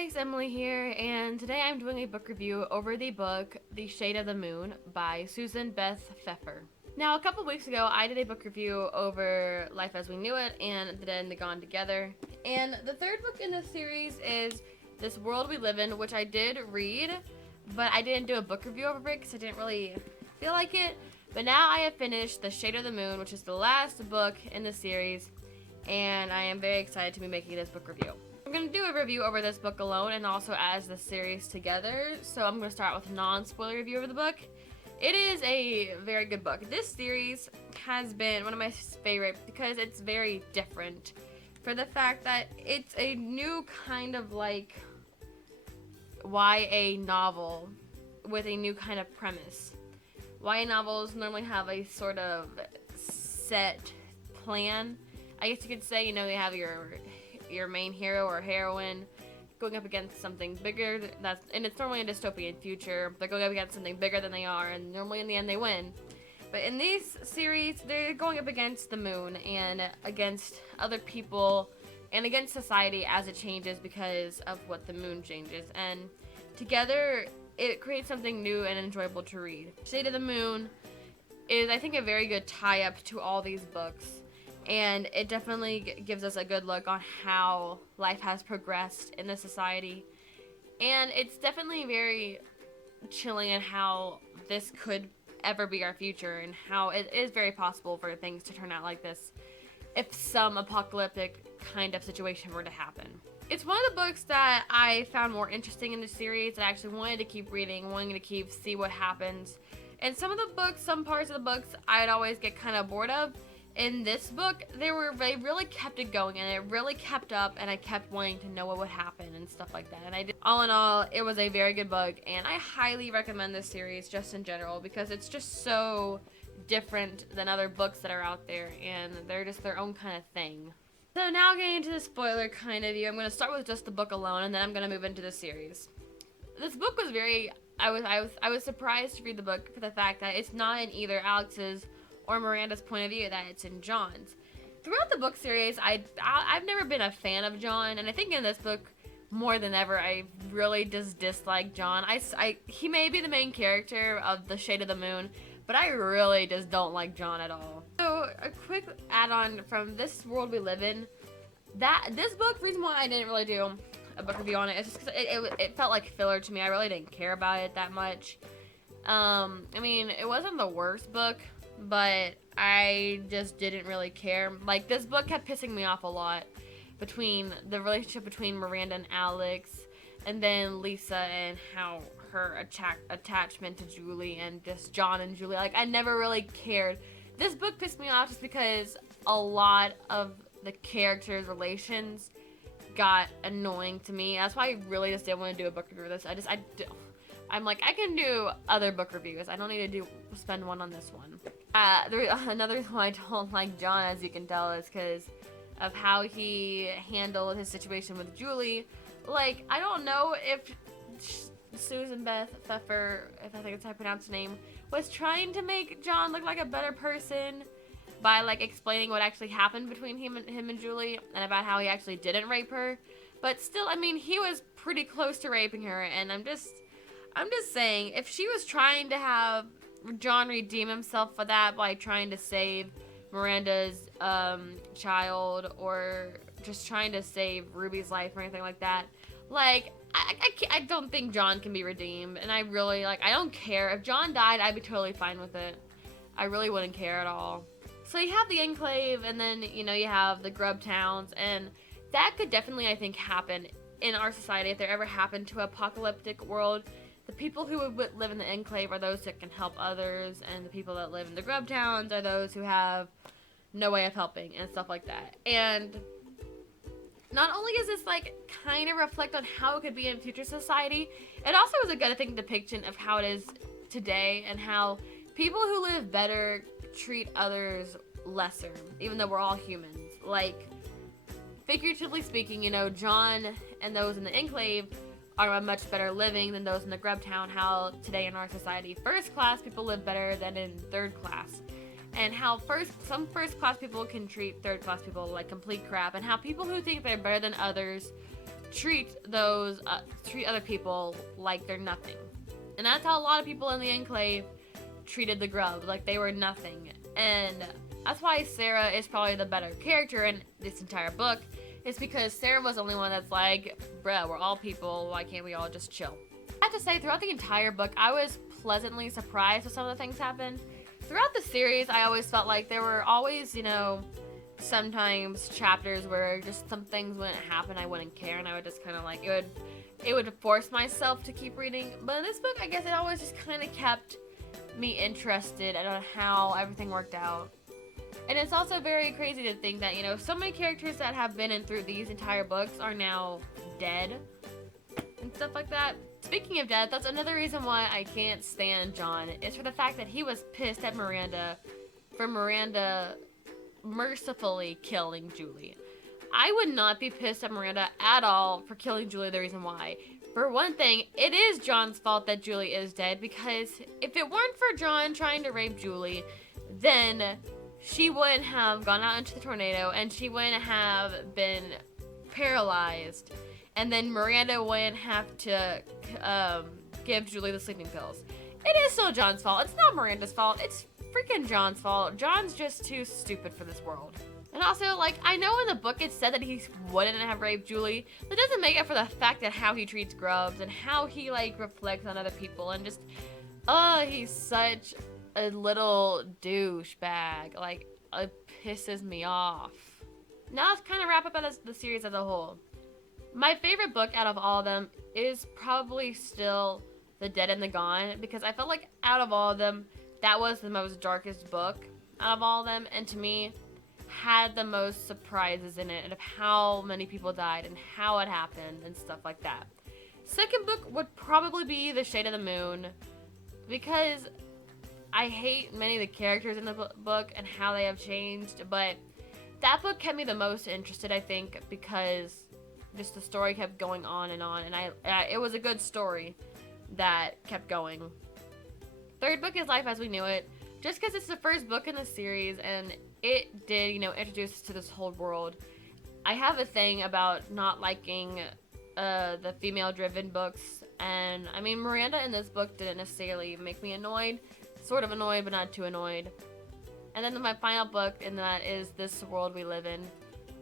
guys, Emily here, and today I'm doing a book review over the book The Shade of the Moon by Susan Beth Pfeffer. Now, a couple weeks ago, I did a book review over Life as We Knew It and The Dead and the Gone Together. And the third book in this series is This World We Live In, which I did read, but I didn't do a book review over it because I didn't really feel like it. But now I have finished The Shade of the Moon, which is the last book in the series, and I am very excited to be making this book review. I'm going to do a review over this book alone and also as the series together, so I'm going to start with a non-spoiler review over the book. It is a very good book. This series has been one of my favorite because it's very different for the fact that it's a new kind of like YA novel with a new kind of premise. YA novels normally have a sort of set plan. I guess you could say, they have your main hero or heroine going up against something bigger, and it's normally a dystopian future. They're going up against something bigger than they are, and normally in the end they win. But in this series, they're going up against the moon and against other people and against society as it changes because of what the moon changes. And together, it creates something new and enjoyable to read. Shade of the Moon is, I think, a very good tie-up to all these books. And it definitely gives us a good look on how life has progressed in the society. And it's definitely very chilling in how this could ever be our future and how it is very possible for things to turn out like this if some apocalyptic kind of situation were to happen. It's one of the books that I found more interesting in the series that I actually wanted to keep reading, wanting to see what happens. And some parts of the books I'd always get kind of bored of. In this book, they really kept it going, and it really kept up, and I kept wanting to know what would happen and stuff like that. And all in all, it was a very good book, and I highly recommend this series just in general because it's just so different than other books that are out there, and they're just their own kind of thing. So now getting into the spoiler kind of view, I'm going to start with just the book alone, and then I'm going to move into the series. This book was I was surprised to read the book for the fact that it's not in either Alex's or Miranda's point of view, that it's in John's. Throughout the book series, I've never been a fan of John, and I think in this book, more than ever, I really just dislike John. He may be the main character of The Shade of the Moon, but I really just don't like John at all. So, a quick add-on from This World We Live In. This book, reason why I didn't really do a book review on it is just because it felt like filler to me. I really didn't care about it that much. It wasn't the worst book, but I just didn't really care. Like, this book kept pissing me off a lot between the relationship between Miranda and Alex, and then Lisa and how her attachment to Julie, and just John and Julie. Like, I never really cared. This book pissed me off just because a lot of the characters' relations got annoying to me. That's why I really just didn't want to do a book review of this. I'm like, I can do other book reviews. I don't need to spend one on this one. Another reason why I don't like John, as you can tell, is because of how he handled his situation with Julie. Like, I don't know if Susan Beth Pfeffer, if I think that's how I pronounce her name, was trying to make John look like a better person by, like, explaining what actually happened between him and Julie and about how he actually didn't rape her. But still, he was pretty close to raping her, and I'm just saying, if she was trying to have John redeem himself for that by trying to save Miranda's child, or just trying to save Ruby's life or anything like that, like, I don't think John can be redeemed, and I don't care. If John died, I'd be totally fine with it. I really wouldn't care at all. So you have the Enclave, and then, you have the Grub Towns, and that could definitely, I think, happen in our society if there ever happened to an apocalyptic world. The people who would live in the Enclave are those that can help others, and the people that live in the Grub Towns are those who have no way of helping, and stuff like that. And not only is this, like, kind of reflect on how it could be in future society, it also is a good, I think, depiction of how it is today, and how people who live better treat others lesser, even though we're all humans. Like, figuratively speaking, John and those in the Enclave are a much better living than those in the Grub Town. How today in our society, first class people live better than in third class. and how some first-class people can treat third-class people like complete crap, and how people who think they're better than others treat other people like they're nothing. And that's how a lot of people in the Enclave treated the Grubs, like they were nothing. And that's why Sarah is probably the better character in this entire book. It's because Sarah was the only one that's like, bruh, we're all people, why can't we all just chill? I have to say, throughout the entire book, I was pleasantly surprised with some of the things happened. Throughout the series, I always felt like there were always, sometimes chapters where just some things wouldn't happen, I wouldn't care, and I would just kind of like, it would force myself to keep reading. But in this book, I guess it always just kind of kept me interested on how everything worked out. And it's also very crazy to think that, so many characters that have been in through these entire books are now dead and stuff like that. Speaking of death, that's another reason why I can't stand John. It's for the fact that he was pissed at Miranda for Miranda mercifully killing Julie. I would not be pissed at Miranda at all for killing Julie, the reason why. For one thing, it is John's fault that Julie is dead, because if it weren't for John trying to rape Julie, then she wouldn't have gone out into the tornado, and she wouldn't have been paralyzed, and then Miranda wouldn't have to give Julie the sleeping pills. It is still John's fault. It's not Miranda's fault. It's freaking John's fault. John's just too stupid for this world. And also, I know in the book it said that he wouldn't have raped Julie. That doesn't make it for the fact that how he treats Grubs and how he, reflects on other people and just, he's such a little douchebag. It pisses me off. Now let's kind of wrap up the series as a whole. My favorite book out of all of them is probably still The Dead and the Gone, because I felt like out of all of them, that was the most darkest book out of all of them, and to me, had the most surprises in it, and of how many people died and how it happened and stuff like that. Second book would probably be The Shade of the Moon, because I hate many of the characters in the book and how they have changed, but that book kept me the most interested, I think, because just the story kept going on, and it was a good story that kept going. Third book is Life as We Knew It, just because it's the first book in the series, and it did, introduce us to this whole world. I have a thing about not liking the female-driven books, and, Miranda in this book didn't necessarily make me annoyed. Sort of annoyed, but not too annoyed. And then my final book in that is This World We Live In.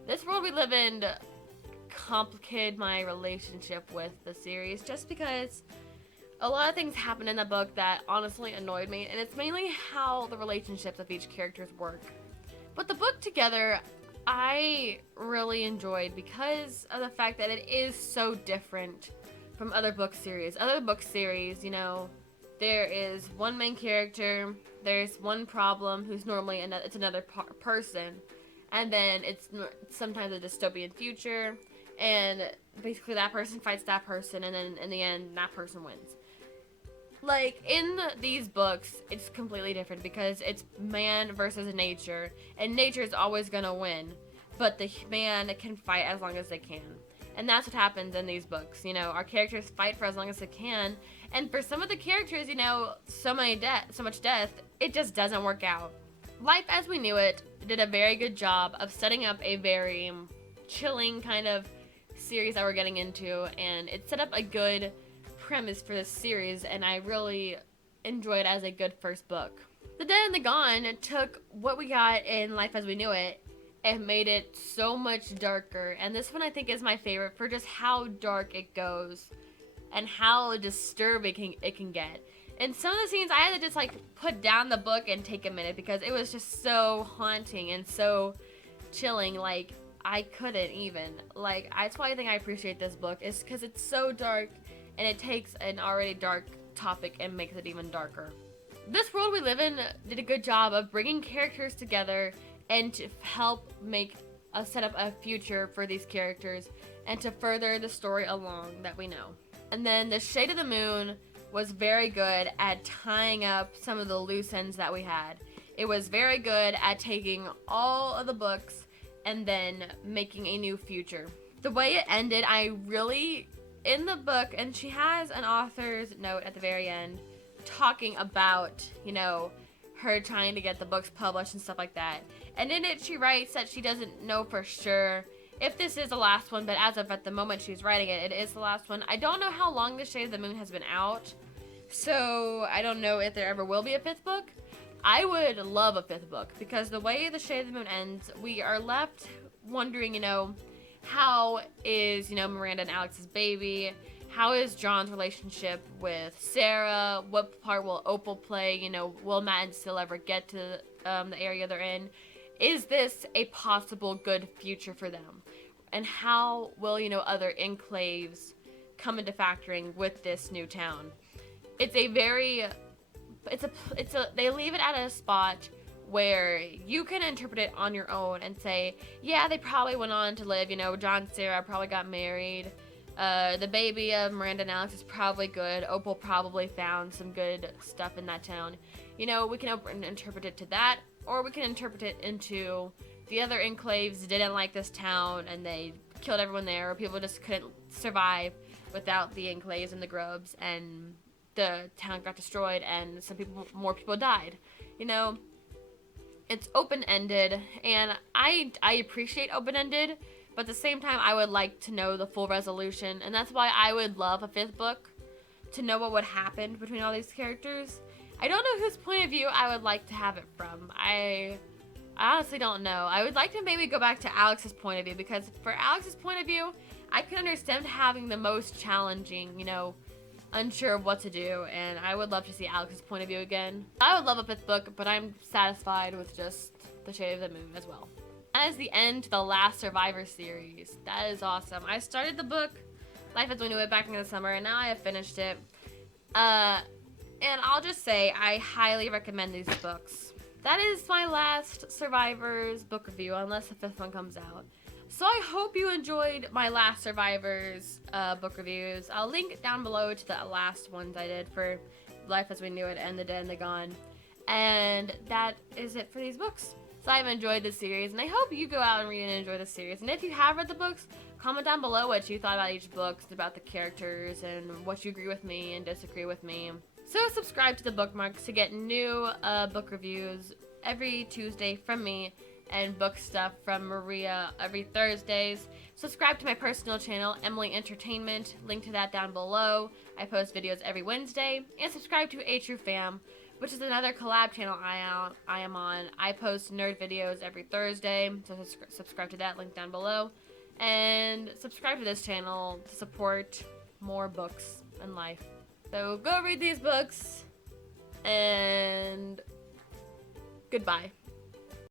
This World We Live In complicated my relationship with the series, just because a lot of things happened in the book that honestly annoyed me, and it's mainly how the relationships of each characters work. But the book together, I really enjoyed because of the fact that it is so different from other book series. Other book series, there is one main character, there's one problem who's normally it's another person, and then it's sometimes a dystopian future, and basically that person fights that person, and then in the end, that person wins. In these books, it's completely different because it's man versus nature, and nature is always gonna win, but the man can fight as long as they can. And that's what happens in these books. Our characters fight for as long as they can, and for some of the characters, so much death, it just doesn't work out. Life as We Knew It did a very good job of setting up a very chilling kind of series that we're getting into, and it set up a good premise for this series, and I really enjoyed it as a good first book. The Dead and the Gone took what we got in Life as We Knew It and made it so much darker, and this one I think is my favorite for just how dark it goes and how disturbing it can get. In some of the scenes, I had to just put down the book and take a minute because it was just so haunting and so chilling. I couldn't even. That's why I think I appreciate this book, is because it's so dark, and it takes an already dark topic and makes it even darker. This World We Live In did a good job of bringing characters together and to help set up a future for these characters and to further the story along that we know. And then The Shade of the Moon was very good at tying up some of the loose ends that we had. It was very good at taking all of the books and then making a new future. The way it ended, in the book, and she has an author's note at the very end talking about, her trying to get the books published and stuff like that. And in it, she writes that she doesn't know for sure if this is the last one, but as of at the moment she's writing it, it is the last one. I don't know how long the Shade of the Moon has been out, so I don't know if there ever will be a 5th book. I would love a 5th book, because the way the Shade of the Moon ends, we are left wondering, you know, how is, you know, Miranda and Alex's baby? How is John's relationship with Sarah? What part will Opal play? You know, will Matt and Syl ever get to the area they're in? Is this a possible good future for them? And how will, you know, other enclaves come into factoring with this new town? It's a very, they leave it at a spot where you can interpret it on your own and say, yeah, they probably went on to live, you know, John and Sarah probably got married. The baby of Miranda and Alex is probably good. Opal probably found some good stuff in that town. You know, we can interpret it to that, or we can interpret it into the other enclaves didn't like this town and they killed everyone there, or people just couldn't survive without the enclaves and the grubs, and the town got destroyed and more people died. You know, it's open-ended, and I appreciate open-ended, but at the same time, I would like to know the full resolution, and that's why I would love a 5th book, to know what would happen between all these characters. I don't know whose point of view I would like to have it from. I honestly don't know. I would like to maybe go back to Alex's point of view, because for Alex's point of view, I can understand having the most challenging, you know, unsure of what to do, and I would love to see Alex's point of view again. I would love a 5th book, but I'm satisfied with just the Shade of the Moon as well. That is the end to the last Survivor series. That is awesome. I started the book, Life as We Knew It, back in the summer, and now I have finished it. And I'll just say, I highly recommend these books. That is my last Survivors book review, unless the 5th one comes out. So I hope you enjoyed my last Survivors book reviews. I'll link down below to the last ones I did for Life as We Knew It and The Dead and the Gone. And that is it for these books. So I've enjoyed this series, and I hope you go out and read and enjoy this series. And if you have read the books, comment down below what you thought about each book, about the characters, and what you agree with me and disagree with me. So subscribe to the Bookmarks to get new book reviews every Tuesday from me, and book stuff from Maria every Thursdays. Subscribe to my personal channel, Emily Entertainment, link to that down below. I post videos every Wednesday. And subscribe to A True Fam, which is another collab channel I am on. I post nerd videos every Thursday, so subscribe to that, link down below. And subscribe to this channel to support more books and life. So go read these books, and goodbye.